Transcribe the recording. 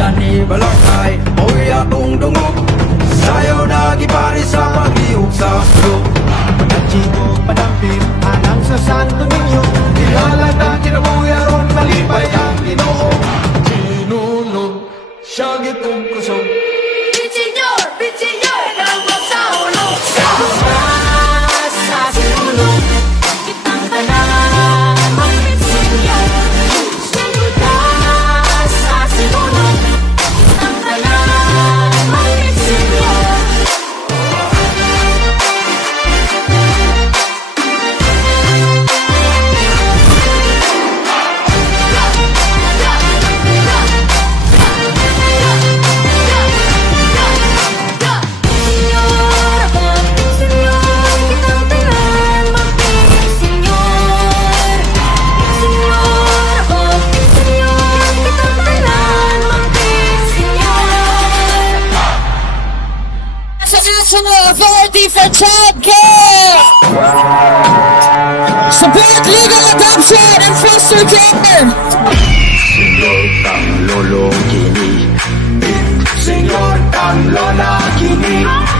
Dani Balakay Mo'y akong dungog. Sa'yo nagipari sa pag-iog sa mundo Pagkachigo, padampin, anang sa Santo Niño Kilala na kinabuya ron, malibay ang ginoo. Sinunod, siya gitong kusog. authority for. Support legal adoption and foster care. Lolo kini. Lola kini.